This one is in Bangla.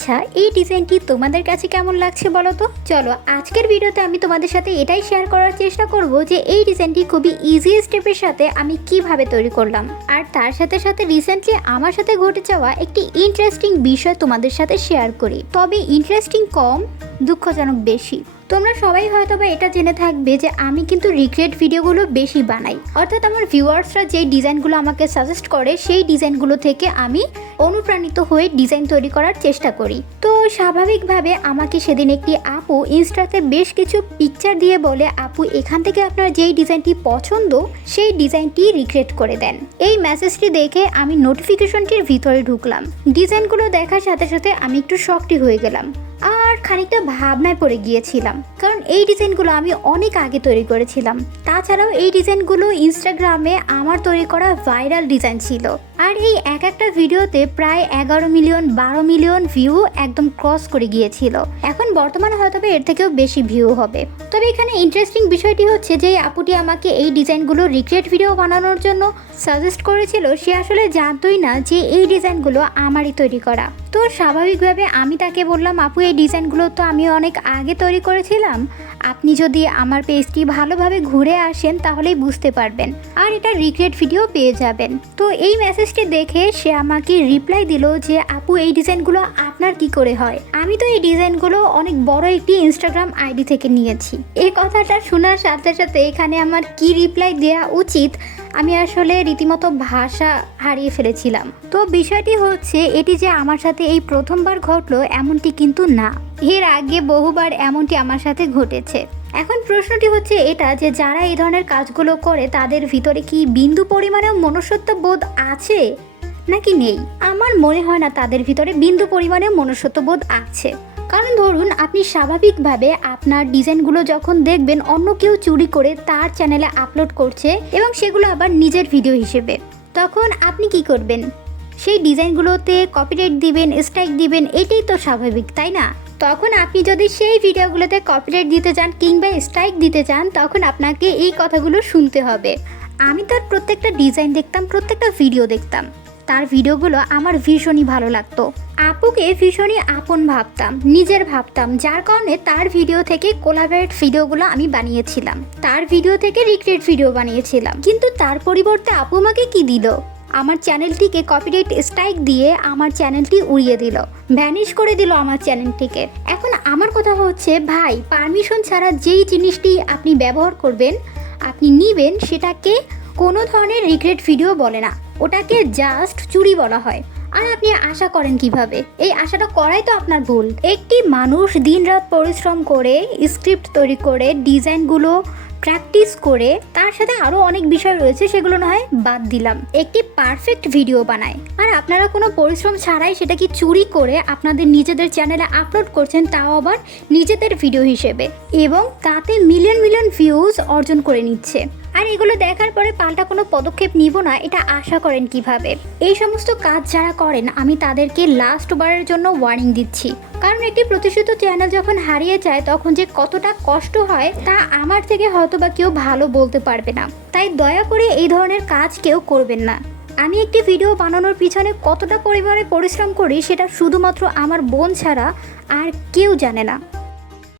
আচ্ছা এই ডিজাইনটি তোমাদের কাছে কেমন লাগছে বলো তো? চলো, আজকের ভিডিওতে আমি তোমাদের সাথে এটাই শেয়ার করার চেষ্টা করব যে এই ডিজাইনটি খুবই ইজি স্টেপের সাথে আমি কীভাবে তৈরি করলাম। আর তার সাথে সাথে রিসেন্টলি আমার সাথে ঘটে যাওয়া একটি ইন্টারেস্টিং বিষয় তোমাদের সাথে শেয়ার করি। তবে ইন্টারেস্টিং কম, দুঃখজনক বেশি। তোমরা সবাই হয়তো বা এটা জেনে থাকবে যে আমি কিন্তু রিক্রিয়েট ভিডিওগুলো বেশি বানাই। অর্থাৎ আমার ভিউয়ার্সরা যেই ডিজাইনগুলো আমাকে সাজেস্ট করে, সেই ডিজাইনগুলো থেকে আমি অনুপ্রাণিত হয়ে ডিজাইন তৈরি করার চেষ্টা করি। তো স্বাভাবিকভাবে আমাকে সেদিন একটি আপু ইনস্টাতে বেশ কিছু পিকচার দিয়ে বলে, আপু, এখান থেকে আপনার যেই ডিজাইনটি পছন্দ, সেই ডিজাইনটি রিক্রিয়েট করে দেন। এই মেসেজটি দেখে আমি নোটিফিকেশনটির ভিতরে ঢুকলাম। ডিজাইনগুলো দেখার সাথে সাথে আমি একটু শকটি হয়ে গেলাম। আর খানিকটা ভাবনায় পড়ে গিয়েছিলাম। কারণ এই ডিজাইনগুলো আমি অনেক আগে তৈরি করেছিলাম। তাছাড়াও এই ডিজাইনগুলো ইনস্টাগ্রামে আমার তৈরি করা ভাইরাল ডিজাইন ছিল। আর এই এক একটা ভিডিওতে প্রায় এগারো মিলিয়ন, বারো মিলিয়ন ভিউ একদম ক্রস করে গিয়েছিল। এখন বর্তমানে হয়তো এর থেকেও বেশি ভিউ হবে। তবে এখানে ইন্টারেস্টিং বিষয়টি হচ্ছে যে আপুটি আমাকে এই ডিজাইনগুলো রিক্রিয়েট ভিডিও বানানোর জন্য সাজেস্ট করেছিল, সে আসলে জানতোই না যে এই ডিজাইনগুলো আমারই তৈরি করা। তো স্বাভাবিকভাবে আমি তাকে বললাম, আপু, এই ডিজাইনগুলো তো আমি অনেক আগে তৈরি করেছিলাম। আপনি যদি আমার পেজটি ভালোভাবে ঘুরে আসেন, তাহলেই বুঝতে পারবেন। আর এটা রিক্রিয়েট ভিডিও পেয়ে যাবেন। তো এই মেসেজটি দেখে সে আমাকে রিপ্লাই দিল যে, আপু, এই ডিজাইনগুলো আপনার কি করে হয়? আমি তো এই ডিজাইনগুলো অনেক বড় একটি ইনস্টাগ্রাম আইডি থেকে নিয়েছি। এই কথাটা শোনার সাথে সাথে এখানে আমার কি রিপ্লাই দেওয়া উচিত আমি আসলে রীতিমতো ভাষা হারিয়ে ফেলেছিলাম। তো বিষয়টি হচ্ছে, এটি যে আমার সাথে এই প্রথমবার ঘটলো এমনটি কিন্তু না। এর আগে বহুবার এমনটি আমার সাথে ঘটেছে। এখন প্রশ্নটি হচ্ছে এটা যে যারা এই ধরনের কাজগুলো করে, তাদের ভিতরে কি বিন্দু পরিমাণেও মনুষ্যত্ব বোধ আছে নাকি নেই? আমার মনে হয় না তাদের ভিতরে বিন্দু পরিমাণে মনুষ্যত্ব বোধ আছে। কারণ ধরুন, আপনি স্বাভাবিকভাবে আপনার ডিজাইনগুলো যখন দেখবেন, অন্য কেউ চুরি করে তার চ্যানেলে আপলোড করছে এবং সেগুলো আবার নিজের ভিডিও হিসেবে। তখন আপনি কি করবেন? সেই ডিজাইনগুলোতে কপিরাইট দিবেন স্ট্রাইক দিবেন, এটাই তো স্বাভাবিক, তাই না? তখন আপনি যদি সেই ভিডিওগুলোতে কপিরাইট দিতে চান কিংবা স্ট্রাইক দিতে চান, তখন আপনাকে এই কথাগুলো শুনতে হবে। আমি তার প্রত্যেকটা ডিজাইন দেখতাম, প্রত্যেকটা ভিডিও দেখতাম। তার ভিডিওগুলো আমার ভীষণই ভালো লাগতো। আপুকে ভীষণই আপন ভাবতাম, নিজের ভাবতাম, যার কারণে তার ভিডিও থেকে কোলাবরেট ভিডিওগুলো আমি বানিয়েছিলাম। তার ভিডিও থেকে রিক্রিয়েট ভিডিও বানিয়েছিলাম। কিন্তু তার পরিবর্তে আপু আমাকে কি দিল? আমার চ্যানেলটিকে কপিরাইট স্ট্রাইক দিয়ে আমার চ্যানেলটি উড়িয়ে দিল, ভ্যানিশ করে দিল আমার চ্যানেলটিকে। এখন আমার কথা হচ্ছে, ভাই, পারমিশন ছাড়া যেই জিনিসটি আপনি ব্যবহার করবেন, আপনি নিবেন, সেটাকে কোনো ধরনের রিগ্রেট ভিডিও বলে না। ওটাকে জাস্ট চুরি বলা হয়। আর আপনি আশা করেন কীভাবে? এই আশাটা করাই তো আপনার ভুল। একটি মানুষ দিনরাত পরিশ্রম করে স্ক্রিপ্ট তৈরি করে ডিজাইনগুলো প্র্যাকটিস করে, তার সাথে আরও অনেক বিষয় রয়েছে, সেগুলো না হয় বাদ দিলাম। একটি পারফেক্ট ভিডিও বানায়। আর আপনারা কোনো পরিশ্রম ছাড়াই সেটা কি চুরি করে আপনাদের নিজেদের চ্যানেলে আপলোড করছেন, তাও আবার নিজেদের ভিডিও হিসেবে। এবং তাতে মিলিয়ন মিলিয়ন ভিউজ অর্জন করে নিচ্ছে। আর এগুলো দেখার পরে পাল্টা কোনো পদক্ষেপ নিব না, এটা আশা করেন কীভাবে? এই সমস্ত কাজ যারা করেন, আমি তাদেরকে লাস্ট বারের জন্য ওয়ার্নিং দিচ্ছি। কারণ একটি প্রতিষ্ঠিত চ্যানেল যখন হারিয়ে যায়, তখন যে কতটা কষ্ট হয়, তা আমার থেকে হয়তো বা কেউ ভালো বলতে পারবে না। তাই দয়া করে এই ধরনের কাজ কেউ করবেন না। আমি একটি ভিডিও বানানোর পিছনে কতটা পরিমাণে পরিশ্রম করি, সেটা শুধুমাত্র আমার বোন ছাড়া আর কেউ জানে না।